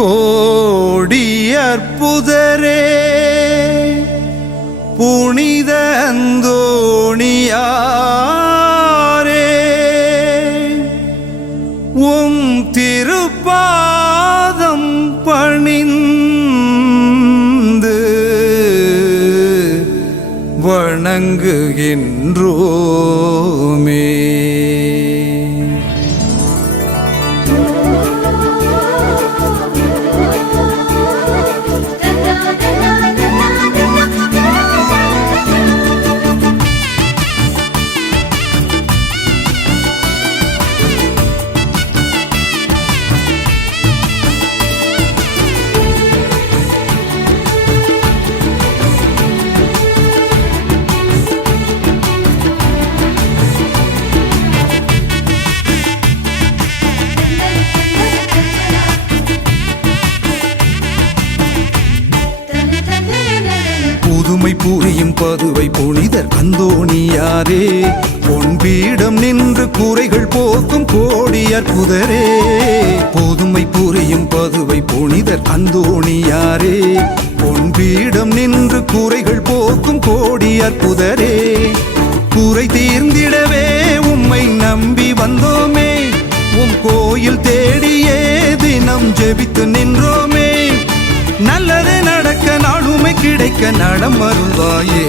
கோடி அற்புதரே புனித அந்தோணியாரே உம் திருப்பாதம் பணிந்து வணங்குகின்றோமே. புதுமை புரியும் பதுவை புனிதர் அந்தோணியாரே பொன்பீடம் நின்று கூரைகள் போக்கும் கோடி அற்புதரே. புதுமை புரியும் பதுவை புனிதர் அந்தோணியாரே பொன்பீடம் நின்று கூரைகள் போக்கும் கோடி அற்புதரே. கூரை தீர்ந்திடவே உம்மை நம்பி வந்தோமே, உம் கோயில் தேடியே தினம் ஜெபித்து நின்றோமே. நல்லது நடக்க நாளுமை கிடைக்க நடம் அருள்வாயே.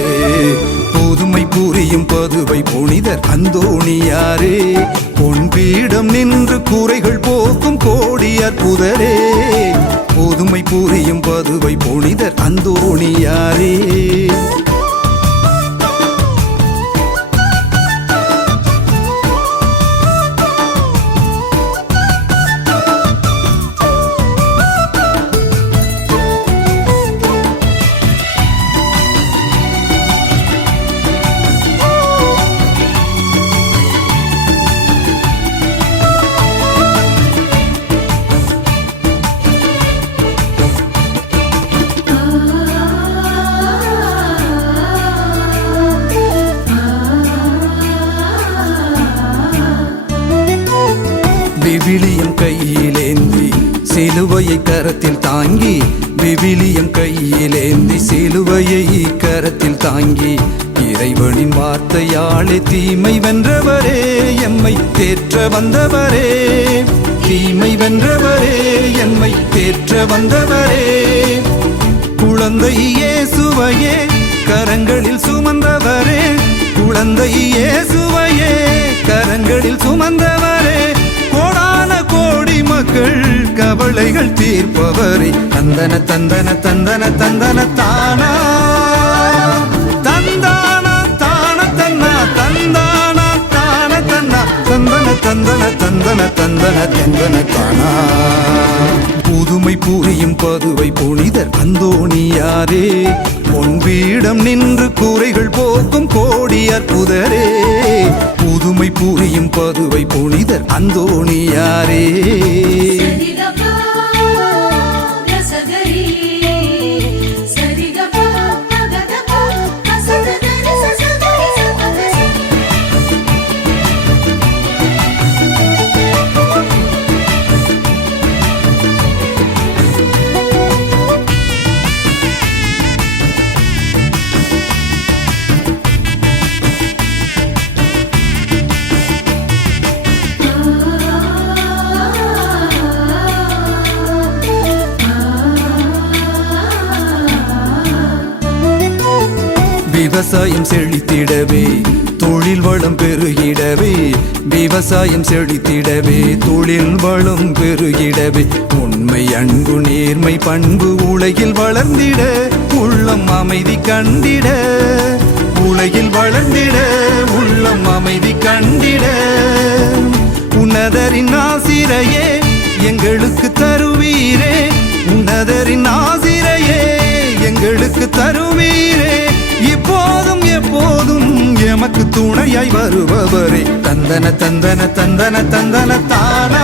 புதுமை புரியும் பதுவை புனிதர் அந்தோணியாரே பொன்பீடம் நின்று கூரைகள் போக்கும் கோடி அற்புதரே. புதுமை புரியும் பதுவை புனிதர் அந்தோணியாரே. விவிலியம் கையிலேந்தி சிலுவையை கரத்தில் தாங்கி, விவிலியம் கையிலேந்தி சிலுவையை கரத்தில் தாங்கி, இறைவனின் வார்த்தையாலே தீமை வென்றவரே எம்மை தேற்ற வந்தவரே. தீமை வென்றவரே எம்மை தேற்ற வந்தவரே. குழந்தை இயேசுவையே கரங்களில் சுமந்தவரே, குழந்தை இயேசுவையே கரங்களில் சுமந்தவரே. கோடான கோடி மக்கள் கவலைகள் தீர்ப்பவரே. தந்தன தந்தன தந்தன தந்தன தானா தந்தான தான தன்னா தந்தான தான தன்னா தந்தன தந்தன தந்தன தந்தன தந்தன தானா. புதுமை புரியும் பதுவை புனிதர் அந்தோணியாரே பொன்பீடம் நின்று கூரைகள் போக்கும் கோடி அற்புதரே. புதுமை புரியும் பதுவை புனிதர் அந்தோணியாரே. விவசாயம் செழித்திடவே தொழில் வளம் பெருகிடவே, விவசாயம் செழித்திடவே தொழில் வளம் பெருகிடவே. உண்மை அன்பு நேர்மை பண்பு உலகில் வளர்ந்திட, உள்ளம் அமைதி கண்டிட. உலகில் வளர்ந்திட உள்ளம் அமைதி கண்டிட. உன்னதரின் ஆசிரையே எங்களுக்கு தருவீரே, உன்னதரின் ஆசிரையே எங்களுக்கு தருவீரே. இப்போதும் எப்போதும் எமக்கு துணையாய் வருபவரே. தந்தன தந்தன தந்தன தந்தன தானா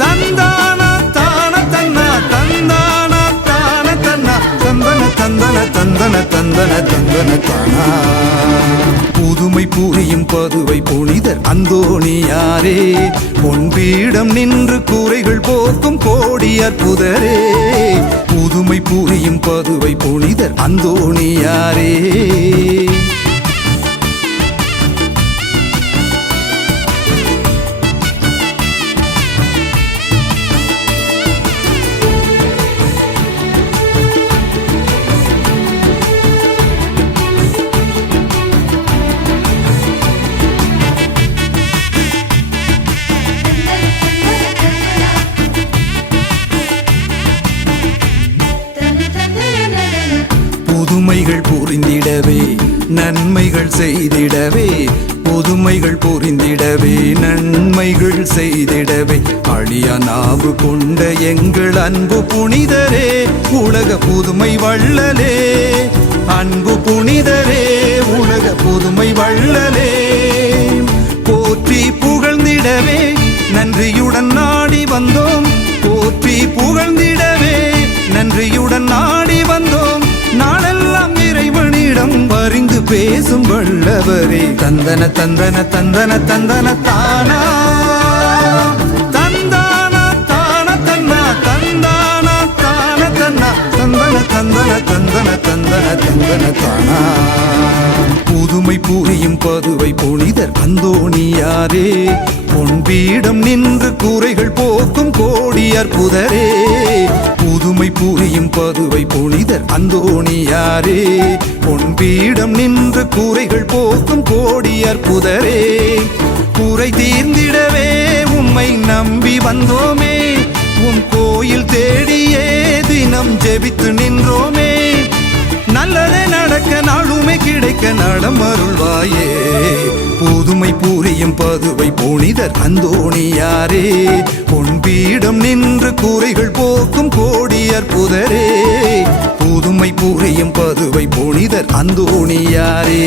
தந்தான தான தன்னா தந்தான தான தன்னா தந்தன தந்தன தந்தன தந்தன தந்தன தானா. புதுமை புரியும் பதுவை புனிதர் அந்தோணியாரே பொன்பீடம் நின்று கூரைகள் போக்கும் கோடி அற்புதரே புதுமை புரியும் பதுவை புனிதர் அந்தோணியாரே புதுமைகள் புரிந்திடவே நன்மைகள் செய்திடவே புதுமைகள் புரிந்திடவே நன்மைகள் செய்திடவே அழியா நாவு கொண்ட எங்கள் அன்பு புனிதரே உலக புதுமை வள்ளலே அன்பு புனிதரே உலக புதுமை வள்ளலே போற்றி புகழ்ந்திடவே நன்றியுடன் நாடி வந்தோம் போற்றி புகழ்ந்திடவே நன்றியுடன் நாடி வந்தோம் நாளெல்லாம் இறைவனிடம் பரிந்து பேசும் வல்லவரே தந்தன தந்தன தந்தன தந்தன தானா தந்தானா தான தன்னா தந்தானா தான தன்னா தந்தன தந்தன தந்தன தந்தன தந்தன தானா புதுமை புரியும் பதுவை புனிதர் அந்தோணியாரே பொன்பீடம் நின்று கூரைகள் போக்கும் கோடி அற்புதரே புதுமை புரியும் பதுவை புனிதர் அந்தோணியாரே பொன்பீடம் நின்று கூரைகள் போக்கும் கோடி அற்புதரே கூரை தீர்ந்திடவே உம்மை நம்பி வந்தோமே உம் கோயில் தேடியே தினம் ஜெபித்து நின்றோமே நல்லதே நடக்க நாளுமே கிடைக்க நடம் அருள்வாயே புதுமை புரியும் பதுவை புனிதர் அந்தோணியாரே பொன்பீடம் நின்று கூரைகள் போக்கும் கோடி அற்புதரே புதுமை புரியும் பதுவை புனிதர் அந்தோணியாரே